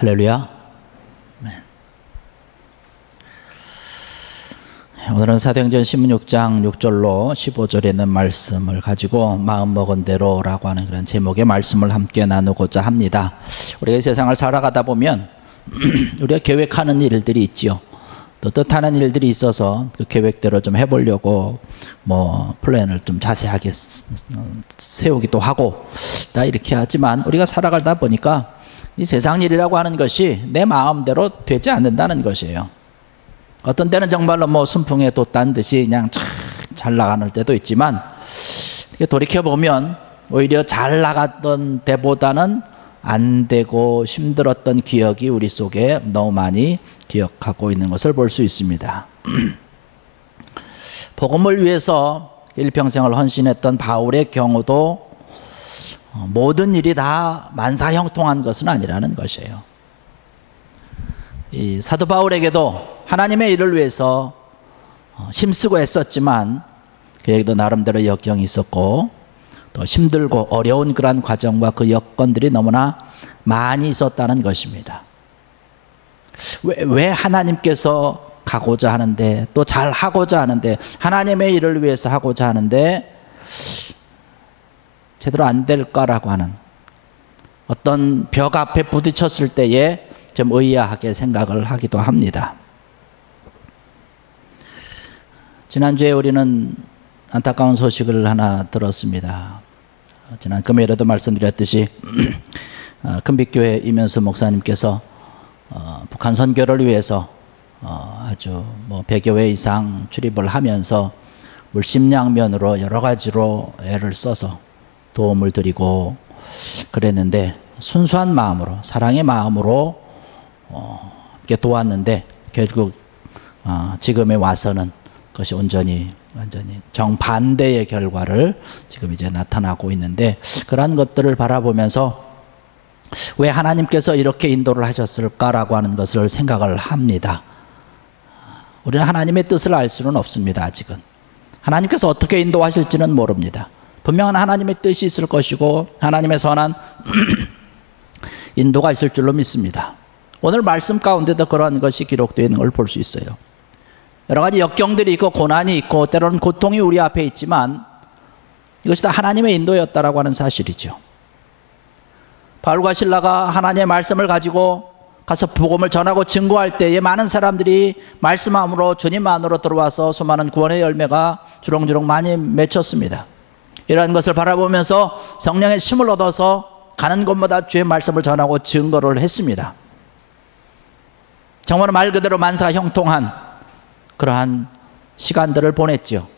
할렐루야. 오늘은 사도행전 16장 6절로 15절에 있는 말씀을 가지고 마음먹은 대로라고 하는 그런 제목의 말씀을 함께 나누고자 합니다. 우리가 세상을 살아가다 보면 우리가 계획하는 일들이 있지요. 또 뜻하는 일들이 있어서 그 계획대로 좀 해보려고 플랜을 좀 자세하게 세우기도 하고 다 이렇게 하지만 우리가 살아가다 보니까 이 세상 일이라고 하는 것이 내 마음대로 되지 않는다는 것이에요. 어떤 때는 정말로 순풍에 돛단 듯이 그냥 잘 나가는 때도 있지만 이렇게 돌이켜보면 오히려 잘 나갔던 때보다는 안 되고 힘들었던 기억이 우리 속에 너무 많이 기억하고 있는 것을 볼 수 있습니다. 복음을 위해서 일평생을 헌신했던 바울의 경우도 모든 일이 다 만사형통한 것은 아니라는 것이에요. 이 사도 바울에게도 하나님의 일을 위해서 힘쓰고 애썼지만 그에게도 나름대로 역경이 있었고 또 힘들고 어려운 그러한 과정과 그 여건들이 너무나 많이 있었다는 것입니다. 왜 하나님께서 가고자 하는데 또 잘하고자 하는데 하나님의 일을 위해서 하고자 하는데 제대로 안 될까라고 하는 어떤 벽 앞에 부딪혔을 때에 좀 의아하게 생각을 하기도 합니다. 지난주에 우리는 안타까운 소식을 하나 들었습니다. 지난 금요일에도 말씀드렸듯이 큰빛교회 이면수 목사님께서 북한 선교를 위해서 아주 100여 회 이상 출입을 하면서 물심양면으로 여러 가지로 애를 써서 도움을 드리고 그랬는데 순수한 마음으로 사랑의 마음으로 이렇게 도왔는데 결국 지금에 와서는 그것이 완전히 정반대의 결과를 지금 이제 나타나고 있는데 그러한 것들을 바라보면서 왜 하나님께서 이렇게 인도를 하셨을까라고 하는 것을 생각을 합니다. 우리는 하나님의 뜻을 알 수는 없습니다. 아직은 하나님께서 어떻게 인도하실지는 모릅니다. 분명한 하나님의 뜻이 있을 것이고 하나님의 선한 인도가 있을 줄로 믿습니다. 오늘 말씀 가운데도 그러한 것이 기록되어 있는 걸 볼 수 있어요. 여러 가지 역경들이 있고 고난이 있고 때로는 고통이 우리 앞에 있지만 이것이 다 하나님의 인도였다라고 하는 사실이죠. 바울과 실라가 하나님의 말씀을 가지고 가서 복음을 전하고 증거할 때에 많은 사람들이 말씀 안으로 주님 안으로 들어와서 수많은 구원의 열매가 주렁주렁 많이 맺혔습니다. 이러한 것을 바라보면서 성령의 힘을 얻어서 가는 곳마다 주의 말씀을 전하고 증거를 했습니다. 정말 말 그대로 만사형통한 그러한 시간들을 보냈죠.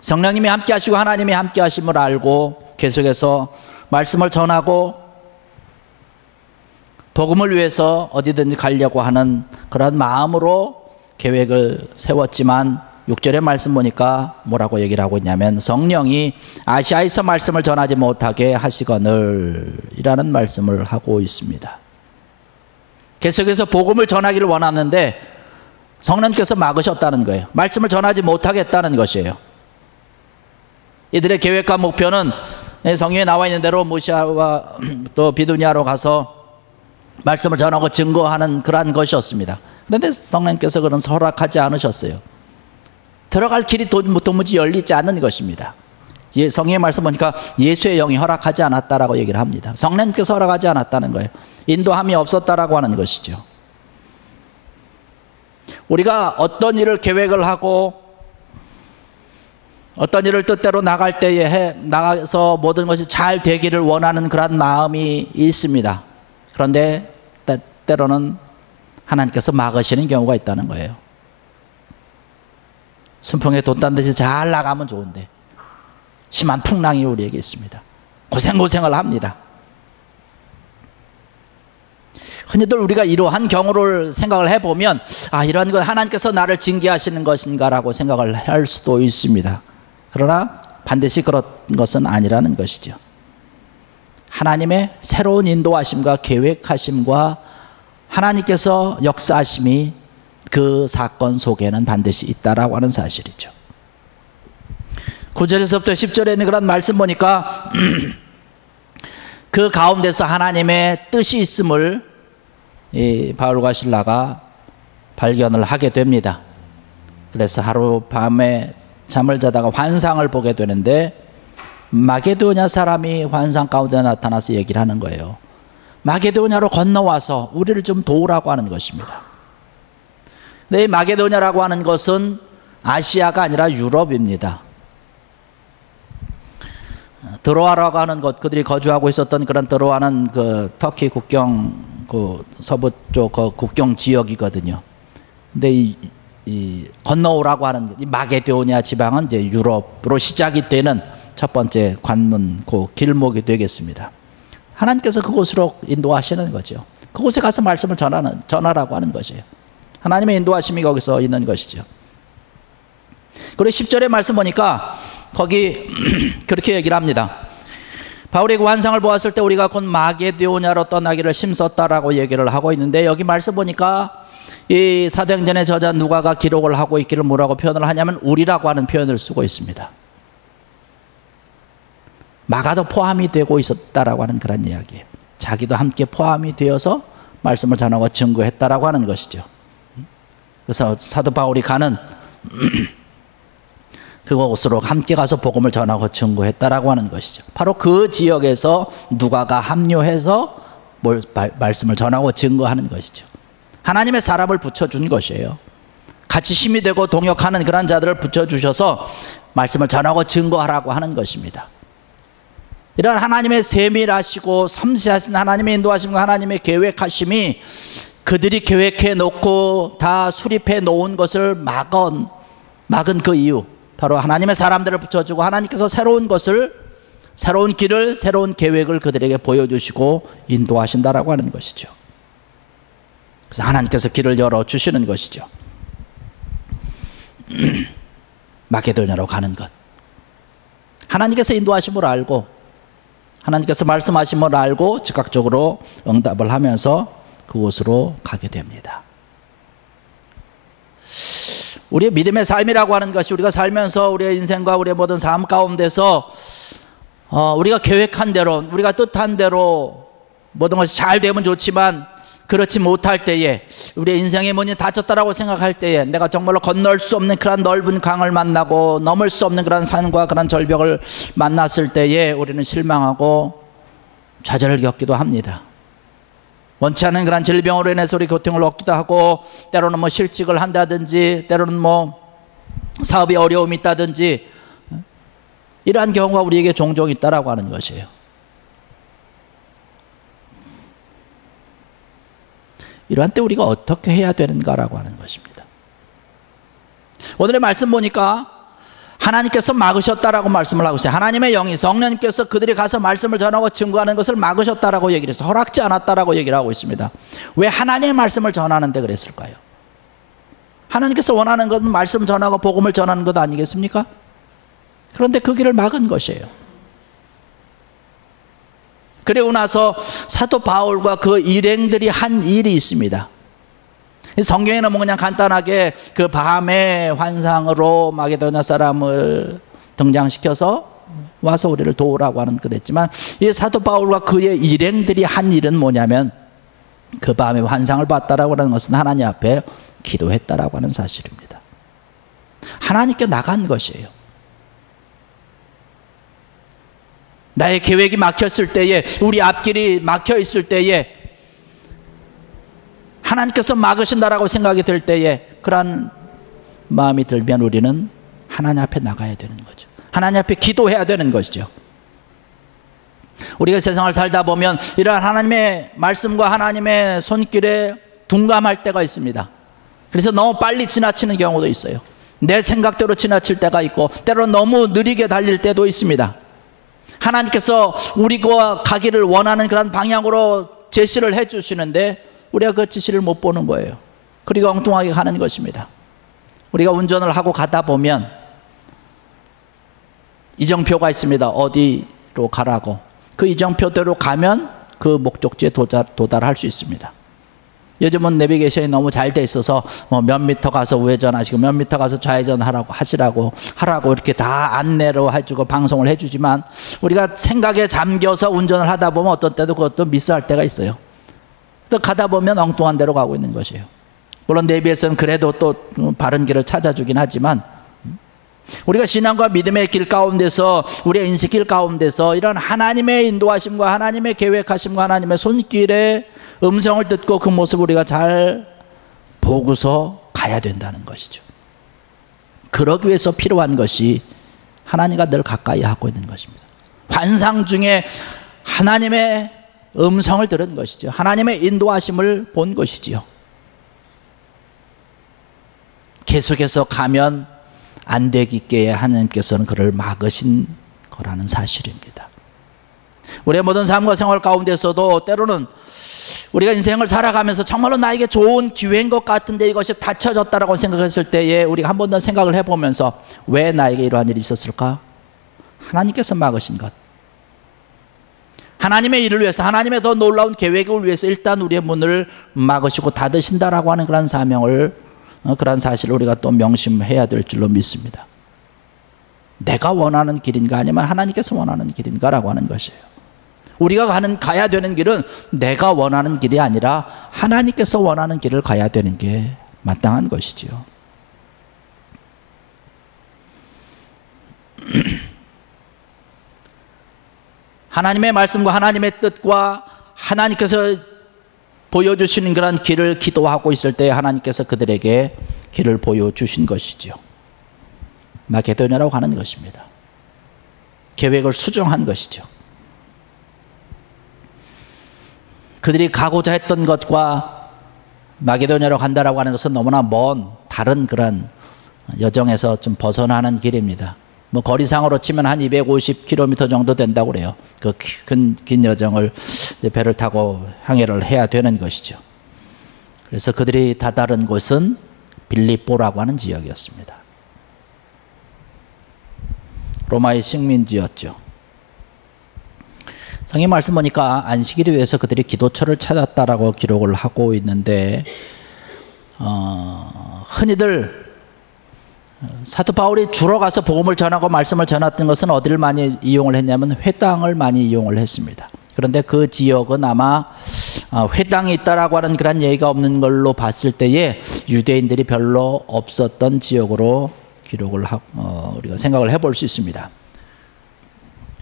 성령님이 함께 하시고 하나님이 함께 하심을 알고 계속해서 말씀을 전하고 복음을 위해서 어디든지 가려고 하는 그런 마음으로 계획을 세웠지만 6절의 말씀 보니까 뭐라고 얘기를 하고 있냐면 성령이 아시아에서 말씀을 전하지 못하게 하시거늘 이라는 말씀을 하고 있습니다. 계속해서 복음을 전하기를 원하는데 성령께서 막으셨다는 거예요. 말씀을 전하지 못하겠다는 것이에요. 이들의 계획과 목표는 성경에 나와 있는 대로 무시아와 또 비두니아로 가서 말씀을 전하고 증거하는 그러한 것이었습니다. 그런데 성령께서 그런 허락하지 않으셨어요. 들어갈 길이 도무지 열리지 않는 것입니다. 성경의 말씀 보니까 예수의 영이 허락하지 않았다라고 얘기를 합니다. 성령께서 허락하지 않았다는 거예요. 인도함이 없었다라고 하는 것이죠. 우리가 어떤 일을 계획을 하고 어떤 일을 뜻대로 나갈 때에 나가서 모든 것이 잘 되기를 원하는 그런 마음이 있습니다. 그런데 때로는 하나님께서 막으시는 경우가 있다는 거예요. 순풍에 돛단 듯이 잘 나가면 좋은데 심한 풍랑이 우리에게 있습니다. 고생을 합니다. 흔히들 우리가 이러한 경우를 생각을 해보면 이러한 것 하나님께서 나를 징계하시는 것인가라고 생각을 할 수도 있습니다. 그러나 반드시 그런 것은 아니라는 것이죠. 하나님의 새로운 인도하심과 계획하심과 하나님께서 역사하심이 그 사건 속에는 반드시 있다라고 하는 사실이죠. 9절에서부터 10절에 있는 그런 말씀 보니까 그 가운데서 하나님의 뜻이 있음을 이 바울과 실라가 발견을 하게 됩니다. 그래서 하룻밤에 잠을 자다가 환상을 보게 되는데 마게도냐 사람이 환상 가운데 나타나서 얘기를 하는 거예요. 마게도냐로 건너와서 우리를 좀 도우라고 하는 것입니다. 근데 이 마게도냐라고 하는 것은 아시아가 아니라 유럽입니다. 드로아라고 하는 것, 그들이 거주하고 있었던 그런 드로아는 그 터키 국경 그 서부 쪽 그 국경 지역이거든요. 근데 이 건너오라고 하는 이 마게도냐 지방은 이제 유럽으로 시작이 되는 첫 번째 관문 그 길목이 되겠습니다. 하나님께서 그곳으로 인도하시는 거죠. 그곳에 가서 말씀을 전하라고 하는 것이에요. 하나님의 인도하심이 거기서 있는 것이죠. 그리고 10절의 말씀 보니까 거기 그렇게 얘기를 합니다. 바울이 그 환상을 보았을 때 우리가 곧 마게도냐로 떠나기를 힘썼다라고 얘기를 하고 있는데, 여기 말씀 보니까 이 사도행전의 저자 누가가 기록을 하고 있기를 뭐라고 표현을 하냐면 우리라고 하는 표현을 쓰고 있습니다. 마가도 포함이 되고 있었다라고 하는 그런 이야기예요. 자기도 함께 포함이 되어서 말씀을 전하고 증거했다라고 하는 것이죠. 그래서 사도 바울이 가는 그곳으로 함께 가서 복음을 전하고 증거했다라고 하는 것이죠. 바로 그 지역에서 누가가 합류해서 말씀을 전하고 증거하는 것이죠. 하나님의 사람을 붙여준 것이에요. 같이 힘이 되고 동역하는 그런 자들을 붙여주셔서 말씀을 전하고 증거하라고 하는 것입니다. 이런 하나님의 세밀하시고 섬세하신 하나님의 인도하심과 하나님의 계획하심이 그들이 계획해 놓고 다 수립해 놓은 것을 막은 그 이유, 바로 하나님의 사람들을 붙여주고 하나님께서 새로운 것을, 새로운 길을, 새로운 계획을 그들에게 보여주시고 인도하신다라고 하는 것이죠. 그래서 하나님께서 길을 열어주시는 것이죠. 마게도냐로 가는 것, 하나님께서 인도하심을 알고 하나님께서 말씀하심을 알고 즉각적으로 응답을 하면서 그곳으로 가게 됩니다. 우리의 믿음의 삶이라고 하는 것이 우리가 살면서 우리의 인생과 우리의 모든 삶 가운데서 우리가 계획한 대로, 우리가 뜻한 대로 모든 것이 잘 되면 좋지만 그렇지 못할 때에, 우리의 인생의 문이 닫혔다라고 생각할 때에, 내가 정말로 건널 수 없는 그런 넓은 강을 만나고 넘을 수 없는 그런 산과 그런 절벽을 만났을 때에 우리는 실망하고 좌절을 겪기도 합니다. 원치 않은 그런 질병으로 인해서 우리 고통을 얻기도 하고, 때로는 뭐 실직을 한다든지, 때로는 뭐 사업에 어려움이 있다든지, 이러한 경우가 우리에게 종종 있다라고 하는 것이에요. 이러한 때 우리가 어떻게 해야 되는가라고 하는 것입니다. 오늘의 말씀 보니까 하나님께서 막으셨다라고 말씀을 하고 있어요. 하나님의 영이, 성령님께서 그들이 가서 말씀을 전하고 증거하는 것을 막으셨다라고 얘기를 해서 허락지 않았다라고 얘기를 하고 있습니다. 왜 하나님의 말씀을 전하는데 그랬을까요? 하나님께서 원하는 것은 말씀 전하고 복음을 전하는 것 아니겠습니까? 그런데 그 길을 막은 것이에요. 그리고 나서 사도 바울과 그 일행들이 한 일이 있습니다. 성경에는 뭐 그냥 간단하게 그 밤의 환상으로 마게도냐 사람을 등장시켜서 와서 우리를 도우라고 하는 그랬지만, 이 사도 바울과 그의 일행들이 한 일은 뭐냐면 그 밤에 환상을 봤다라고 하는 것은 하나님 앞에 기도했다라고 하는 사실입니다. 하나님께 나간 것이에요. 나의 계획이 막혔을 때에, 우리 앞길이 막혀 있을 때에, 하나님께서 막으신다라고 생각이 들 때에 그러한 마음이 들면 우리는 하나님 앞에 나가야 되는 거죠. 하나님 앞에 기도해야 되는 것이죠. 우리가 세상을 살다 보면 이러한 하나님의 말씀과 하나님의 손길에 둔감할 때가 있습니다. 그래서 너무 빨리 지나치는 경우도 있어요. 내 생각대로 지나칠 때가 있고, 때로는 너무 느리게 달릴 때도 있습니다. 하나님께서 우리가 가기를 원하는 그런 방향으로 제시를 해 주시는데 우리가 그 지시를 못 보는 거예요. 그리고 엉뚱하게 가는 것입니다. 우리가 운전을 하고 가다 보면 이정표가 있습니다. 어디로 가라고. 그 이정표대로 가면 그 목적지에 도달할 수 있습니다. 요즘은 내비게이션이 너무 잘 돼 있어서 뭐 몇 미터 가서 우회전하시고 몇 미터 가서 좌회전 하라고 이렇게 다 안내로 해주고 방송을 해주지만 우리가 생각에 잠겨서 운전을 하다 보면 어떤 때도 그것도 미스할 때가 있어요. 또 가다 보면 엉뚱한 데로 가고 있는 것이에요. 물론 내비에서는 그래도 또 바른 길을 찾아주긴 하지만 우리가 신앙과 믿음의 길 가운데서 우리의 인생 길 가운데서 이런 하나님의 인도하심과 하나님의 계획하심과 하나님의 손길의 음성을 듣고 그 모습을 우리가 잘 보고서 가야 된다는 것이죠. 그러기 위해서 필요한 것이 하나님과 늘 가까이 하고 있는 것입니다. 환상 중에 하나님의 음성을 들은 것이죠. 하나님의 인도하심을 본 것이지요. 계속해서 가면 안 되기께 하나님께서는 그를 막으신 거라는 사실입니다. 우리의 모든 삶과 생활 가운데서도 때로는 우리가 인생을 살아가면서 정말로 나에게 좋은 기회인 것 같은데 이것이 닫혀졌다라고 생각했을 때에 우리가 한 번 더 생각을 해보면서 왜 나에게 이러한 일이 있었을까? 하나님께서 막으신 것. 하나님의 일을 위해서, 하나님의 더 놀라운 계획을 위해서 일단 우리의 문을 막으시고 닫으신다라고 하는 그런 사명을, 그런 사실을 우리가 또 명심해야 될 줄로 믿습니다. 내가 원하는 길인가 아니면 하나님께서 원하는 길인가라고 하는 것이에요. 우리가 가야 되는 길은 내가 원하는 길이 아니라 하나님께서 원하는 길을 가야 되는 게 마땅한 것이지요. 하나님의 말씀과 하나님의 뜻과 하나님께서 보여주시는 그런 길을 기도하고 있을 때 하나님께서 그들에게 길을 보여주신 것이지요. 마게도냐라고 하는 것입니다. 계획을 수정한 것이죠. 그들이 가고자 했던 것과 마게도냐로 간다라고 하는 것은 너무나 먼 다른 그런 여정에서 좀 벗어나는 길입니다. 뭐 거리상으로 치면 한 250km 정도 된다고 그래요. 그 긴 여정을 이제 배를 타고 항해를 해야 되는 것이죠. 그래서 그들이 다다른 곳은 빌립보라고 하는 지역이었습니다. 로마의 식민지였죠. 성경 말씀 보니까 안식일을 위해서 그들이 기도처를 찾았다라고 기록을 하고 있는데 흔히들 사도 바울이 주로 가서 복음을 전하고 말씀을 전했던 것은 어디를 많이 이용을 했냐면 회당을 많이 이용을 했습니다. 그런데 그 지역은 아마 회당이 있다라고 하는 그런 얘기가 없는 걸로 봤을 때에 유대인들이 별로 없었던 지역으로 기록을 우리가 생각을 해볼 수 있습니다.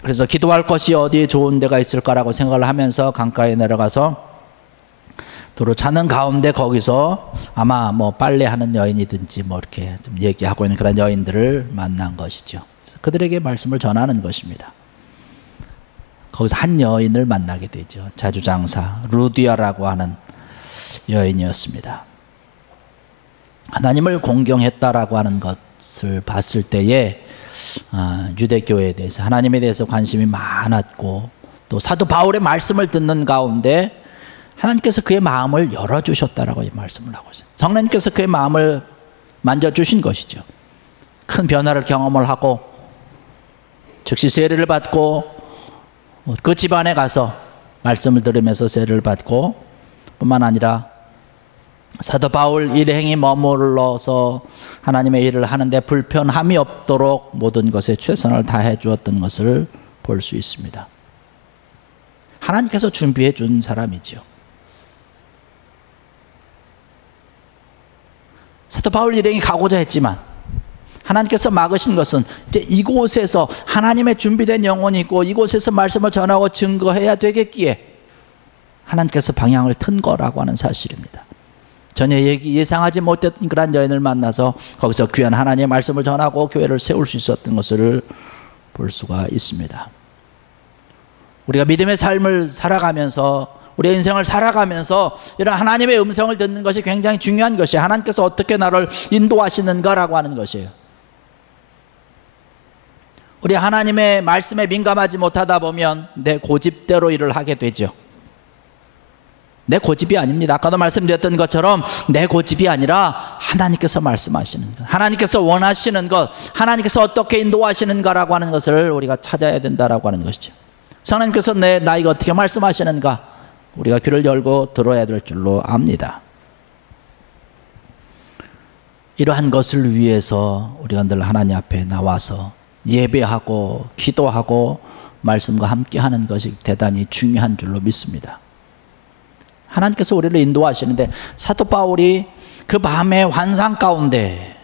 그래서 기도할 것이 어디에 좋은 데가 있을까라고 생각을 하면서 강가에 내려가서 도로 차는 가운데 거기서 아마 뭐 빨래하는 여인이든지 뭐 이렇게 좀 얘기하고 있는 그런 여인들을 만난 것이죠. 그래서 그들에게 말씀을 전하는 것입니다. 거기서 한 여인을 만나게 되죠. 자주장사 루디아라고 하는 여인이었습니다. 하나님을 공경했다라고 하는 것을 봤을 때에 유대교회에 대해서, 하나님에 대해서 관심이 많았고 또 사도 바울의 말씀을 듣는 가운데 하나님께서 그의 마음을 열어주셨다라고 이 말씀을 하고 있어요. 성령님께서 그의 마음을 만져주신 것이죠. 큰 변화를 경험을 하고 즉시 세례를 받고 그 집안에 가서 말씀을 들으면서 세례를 받고 뿐만 아니라 사도 바울 일행이 머물러서 하나님의 일을 하는데 불편함이 없도록 모든 것에 최선을 다해 주었던 것을 볼 수 있습니다. 하나님께서 준비해 준 사람이죠. 사도 바울 일행이 가고자 했지만 하나님께서 막으신 것은 이제 이곳에서 하나님의 준비된 영혼이 있고 이곳에서 말씀을 전하고 증거해야 되겠기에 하나님께서 방향을 튼 거라고 하는 사실입니다. 전혀 예상하지 못했던 그런 여인을 만나서 거기서 귀한 하나님의 말씀을 전하고 교회를 세울 수 있었던 것을 볼 수가 있습니다. 우리가 믿음의 삶을 살아가면서, 우리의 인생을 살아가면서 이런 하나님의 음성을 듣는 것이 굉장히 중요한 것이에요. 하나님께서 어떻게 나를 인도하시는가라고 하는 것이에요. 우리 하나님의 말씀에 민감하지 못하다 보면 내 고집대로 일을 하게 되죠. 내 고집이 아닙니다. 아까도 말씀드렸던 것처럼 내 고집이 아니라 하나님께서 말씀하시는 것, 하나님께서 원하시는 것, 하나님께서 어떻게 인도하시는가라고 하는 것을 우리가 찾아야 된다라고 하는 것이죠. 하나님께서 나에게 어떻게 말씀하시는가 우리가 귀를 열고 들어야 될 줄로 압니다. 이러한 것을 위해서 우리가 늘 하나님 앞에 나와서 예배하고 기도하고 말씀과 함께하는 것이 대단히 중요한 줄로 믿습니다. 하나님께서 우리를 인도하시는데 사도 바울이 그 밤의 환상 가운데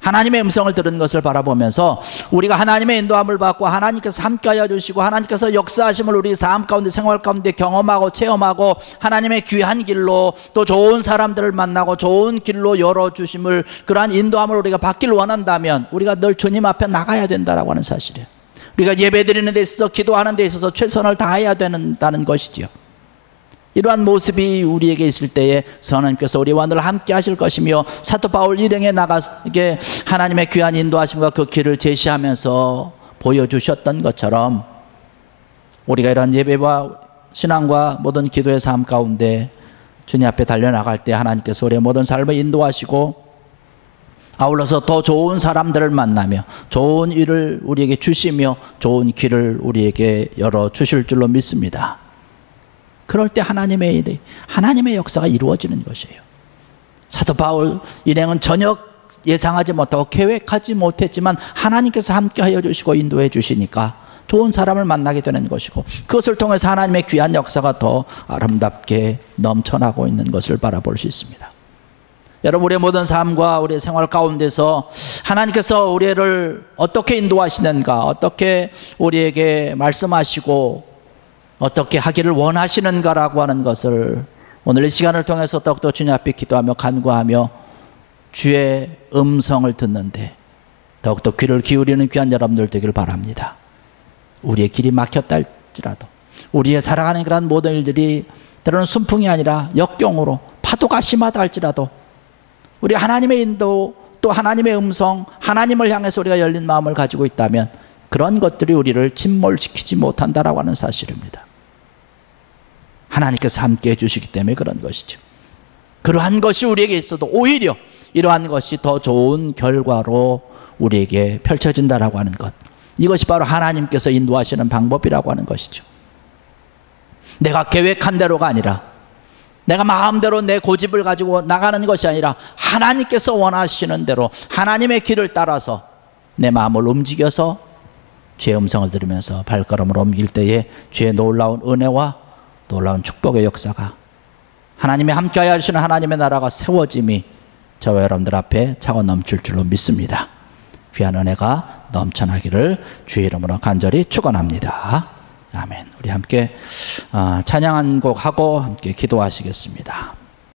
하나님의 음성을 들은 것을 바라보면서 우리가 하나님의 인도함을 받고 하나님께서 함께하여 주시고 하나님께서 역사하심을 우리 삶 가운데 생활 가운데 경험하고 체험하고 하나님의 귀한 길로 또 좋은 사람들을 만나고 좋은 길로 열어주심을 그러한 인도함을 우리가 받기를 원한다면 우리가 늘 주님 앞에 나가야 된다라고 하는 사실이에요. 우리가 예배드리는 데 있어서 기도하는 데 있어서 최선을 다해야 된다는 것이지요. 이러한 모습이 우리에게 있을 때에 하나님께서 우리와 늘 함께 하실 것이며 사도 바울 일행에 나가게 하나님의 귀한 인도하심과 그 길을 제시하면서 보여주셨던 것처럼 우리가 이러한 예배와 신앙과 모든 기도의 삶 가운데 주님 앞에 달려나갈 때 하나님께서 우리의 모든 삶을 인도하시고 아울러서 더 좋은 사람들을 만나며 좋은 일을 우리에게 주시며 좋은 길을 우리에게 열어주실 줄로 믿습니다. 그럴 때 하나님의 일이, 하나님의 역사가 이루어지는 것이에요. 사도 바울 일행은 전혀 예상하지 못하고 계획하지 못했지만 하나님께서 함께하여 주시고 인도해 주시니까 좋은 사람을 만나게 되는 것이고 그것을 통해서 하나님의 귀한 역사가 더 아름답게 넘쳐나고 있는 것을 바라볼 수 있습니다. 여러분, 우리의 모든 삶과 우리의 생활 가운데서 하나님께서 우리를 어떻게 인도하시는가, 어떻게 우리에게 말씀하시고 어떻게 하기를 원하시는가라고 하는 것을 오늘 이 시간을 통해서 더욱더 주님 앞에 기도하며 간구하며 주의 음성을 듣는데 더욱더 귀를 기울이는 귀한 여러분들 되기를 바랍니다. 우리의 길이 막혔다 할지라도 우리의 살아가는 그런 모든 일들이 때로는 순풍이 아니라 역경으로 파도가 심하다 할지라도 우리 하나님의 인도 또 하나님의 음성, 하나님을 향해서 우리가 열린 마음을 가지고 있다면 그런 것들이 우리를 침몰시키지 못한다라고 하는 사실입니다. 하나님께서 함께 해주시기 때문에 그런 것이죠. 그러한 것이 우리에게 있어도 오히려 이러한 것이 더 좋은 결과로 우리에게 펼쳐진다라고 하는 것, 이것이 바로 하나님께서 인도하시는 방법이라고 하는 것이죠. 내가 계획한 대로가 아니라 내가 마음대로 내 고집을 가지고 나가는 것이 아니라 하나님께서 원하시는 대로 하나님의 길을 따라서 내 마음을 움직여서 주의 음성을 들으면서 발걸음을 옮길 때에 주의 놀라운 은혜와 놀라운 축복의 역사가 하나님의 함께하여 주시는 하나님의 나라가 세워짐이 저와 여러분들 앞에 차고 넘칠 줄로 믿습니다. 귀한 은혜가 넘쳐나기를 주의 이름으로 간절히 축원합니다. 아멘. 우리 함께 찬양 한 곡 하고 함께 기도하시겠습니다.